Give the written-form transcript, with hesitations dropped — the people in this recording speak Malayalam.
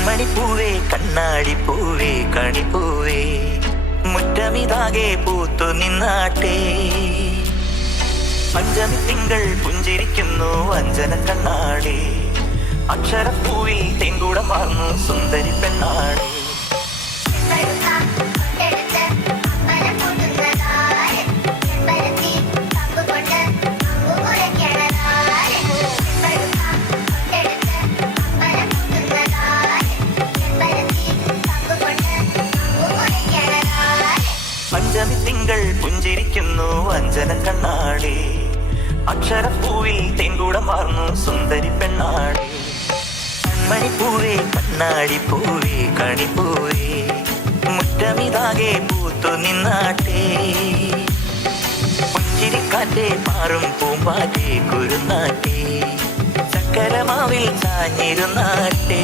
കൺമണിപ്പൂവേ കണ്ണാടിപ്പൂവേ കണിപ്പൂവേ മുറ്റമിതാകെ പൂത്തു നിന്നാട്ടെ. പഞ്ചമി തിങ്കൾ പുഞ്ചിരിക്കുന്നു അഞ്ജന കണ്ണാടി. അക്ഷരപ്പൂവിൽ തെങ്കൂടം വാർന്നു സുന്ദരി പെണ്ണാടി. പഞ്ചമി തിങ്കൾ പുഞ്ചിരിക്കുന്നു അഞ്ജന കണ്ണാടി. അക്ഷരപ്പൂവിൽ തെങ്കൂടം വാർന്നു സുന്ദരി പെണ്ണാടി. കൺമണിപ്പൂവേ കണ്ണാടിപ്പൂവേ കണിപ്പൂവേ മുറ്റമിതാകെ പൂത്തു നിന്നാട്ടെ. പുഞ്ചിരിക്കാറ്റെ മാറും പൂമ്പാറ്റെ കുരുന്നാട്ടെ. ചക്കരമാവിൽ ചാഞ്ഞിരുന്നാട്ടെ.